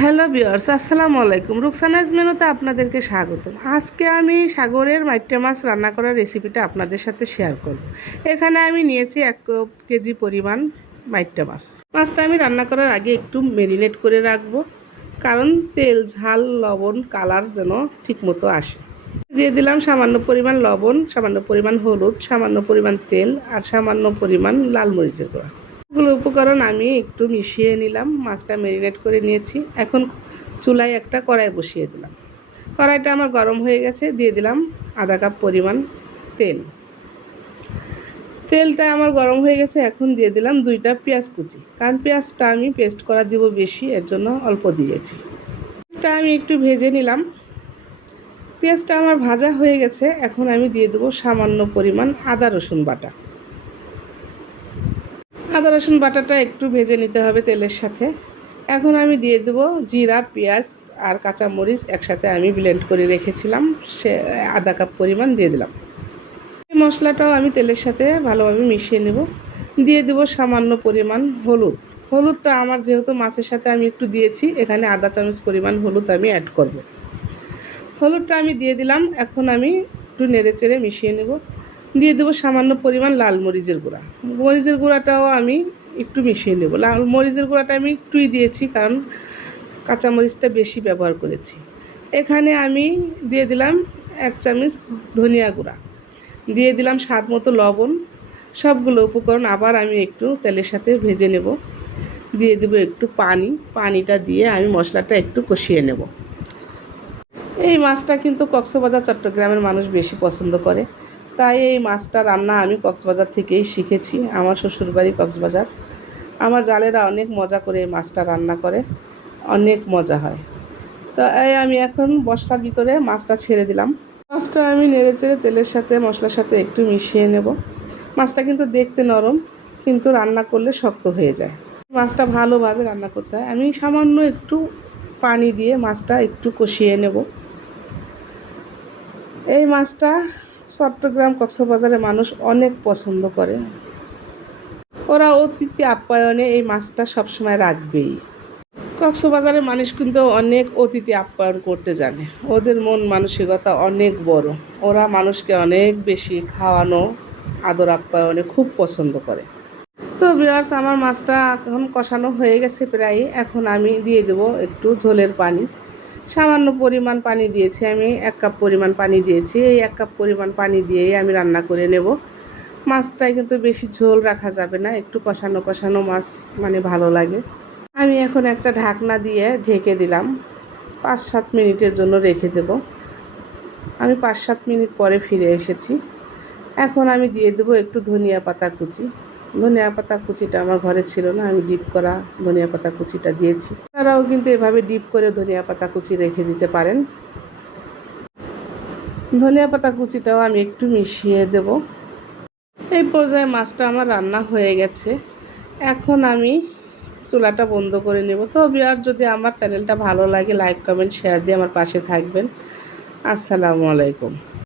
Hello viewers, আসসালামু আলাইকুম। রুকসানাজ মেনুতে আপনাদেরকে স্বাগতম। আজকে আমি সাগরের মাইট্টে মাছ রান্না করার রেসিপিটা আপনাদের সাথে শেয়ার করব। এখানে আমি নিয়েছি 1 কেজি পরিমাণ মাইট্টে মাছ। মাছটা আমি রান্না করার আগে একটু ম্যারিনেট করে রাখবো, কারণ তেল, ঝাল, লবণ, কালার যেন ঠিকমতো আসে। দিয়ে দিলাম সামান্য পরিমাণ লবণ, সামান্য পরিমাণ হলুদ, সামান্য পরিমাণ তেল আর সামান্য পরিমাণ লাল মরিচের গুঁড়া। এগুলো উপকরণ আমি একটু মিশিয়ে নিলাম। মাছটা ম্যারিনেট করে নিয়েছি। এখন চুলায় একটা কড়াই বসিয়ে দিলাম। কড়াইটা আমার গরম হয়ে গেছে। দিয়ে দিলাম আধা কাপ পরিমাণ তেল। তেলটা আমার গরম হয়ে গেছে। এখন দিয়ে দিলাম 2টা পেঁয়াজ কুচি, কারণ পেঁয়াজটা আমি পেস্ট করা দিব বেশি, এর জন্য অল্প দিয়েছি। পেঁয়াজটা আমি একটু ভেজে নিলাম। পেঁয়াজটা আমার ভাজা হয়ে গেছে। এখন আমি দিয়ে দেবো সামান্য পরিমাণ আদা রসুন বাটা। আদা রসুন বাটাটা একটু ভেজে নিতে হবে তেলের সাথে। এখন আমি দিয়ে দেবো জিরা, পেঁয়াজ আর কাঁচামরিচ একসাথে আমি ব্লেন্ড করে রেখেছিলাম, সে আধা কাপ পরিমাণ দিয়ে দিলাম। এই মশলাটাও আমি তেলের সাথে ভালোভাবে মিশিয়ে নেব। দিয়ে দেবো সামান্য পরিমাণ হলুদ। হলুদটা আমার যেহেতু মাছের সাথে আমি একটু দিয়েছি, এখানে আধা চামচ পরিমাণ হলুদ আমি অ্যাড করব। হলুদটা আমি দিয়ে দিলাম। এখন আমি একটু নেড়েচেড়ে মিশিয়ে নেব। দিয়ে দেবো সামান্য পরিমাণ লাল মরিচের গুঁড়া। মরিচের গুঁড়াটাও আমি একটু মিশিয়ে নেব। লাল মরিচের গুঁড়াটা আমি একটুই দিয়েছি, কারণ কাঁচামরিচটা বেশি ব্যবহার করেছি। এখানে আমি দিয়ে দিলাম 1 চামচ ধনিয়া গুঁড়া। দিয়ে দিলাম স্বাদ মতো লবণ। সবগুলো উপকরণ আবার আমি একটু তেলের সাথে ভেজে নেব। দিয়ে দেবো একটু পানিটা দিয়ে আমি মশলাটা একটু কষিয়ে নেব। এই মাছটা কিন্তু কক্সবাজার, চট্টগ্রামের মানুষ বেশি পছন্দ করে, তাই এই মাছটা রান্না আমি কক্সবাজার থেকেই শিখেছি। আমার শ্বশুরবাড়ি কক্সবাজার। আমার জালেরা অনেক মজা করে এই মাছটা রান্না করে, অনেক মজা হয়। তাই আমি এখন বস্তার ভিতরে মাছটা ছেড়ে দিলাম। মাছটা আমি নেড়েচেড়ে তেলের সাথে মশলার সাথে একটু মিশিয়ে নেব। মাছটা কিন্তু দেখতে নরম, কিন্তু রান্না করলে শক্ত হয়ে যায়। মাছটা ভালোভাবে রান্না করতে হয়। আমি সামান্য একটু পানি দিয়ে মাছটা একটু কষিয়ে নেব। এই মাছটা চট্টগ্রাম, কক্সবাজারের মানুষ অনেক পছন্দ করে। ওরা অতিথি আপ্যায়নে এই মাছটা সবসময় রাখবেই। কক্সবাজারের মানুষ কিন্তু অনেক অতিথি আপ্যায়ন করতে জানে। ওদের মন মানসিকতা অনেক বড়। ওরা মানুষকে অনেক বেশি খাওয়ানো, আদর আপ্যায়নে খুব পছন্দ করে। তো ভিউয়ার্স, আমার মাছটা এখন কষানো হয়ে গেছে প্রায়। এখন আমি দিয়ে দেবো একটু ঝোলের পানি। সামান্য পরিমাণ পানি দিয়েছি আমি, 1 কাপ পরিমাণ পানি দিয়েছি। এই 1 কাপ পরিমাণ পানি দিয়েই আমি রান্না করে নেব। মাছটায় কিন্তু বেশি ঝোল রাখা যাবে না, একটু কষানো কষানো মাছ মানে ভালো লাগে। আমি এখন একটা ঢাকনা দিয়ে ঢেকে দিলাম। 5-7 মিনিটের জন্য রেখে দেব। আমি 5-7 মিনিট পরে ফিরে এসেছি। এখন আমি দিয়ে দেবো একটু ধনিয়া পাতা কুচি। ধনিয়া পাতা কুচিটা আমার ঘরে ছিল না, আমি ডিপ করা ধনিয়া পাতা কুচিটা দিয়েছি। আপনারাও কিন্তু এভাবে ডিপ করে ধনিয়া পাতা কুচি রেখে দিতে পারেন। ধনিয়া পাতা কুচিটাও আমি একটু মিশিয়ে দেব। এই পর্যায়ে মাছটা আমার রান্না হয়ে গেছে। এখন আমি চুলাটা বন্ধ করে নেব। তো ভিউয়ার, যদি আমার চ্যানেলটা ভালো লাগে, লাইক, কমেন্ট, শেয়ার দিয়ে আমার পাশে থাকবেন। আসসালামু আলাইকুম।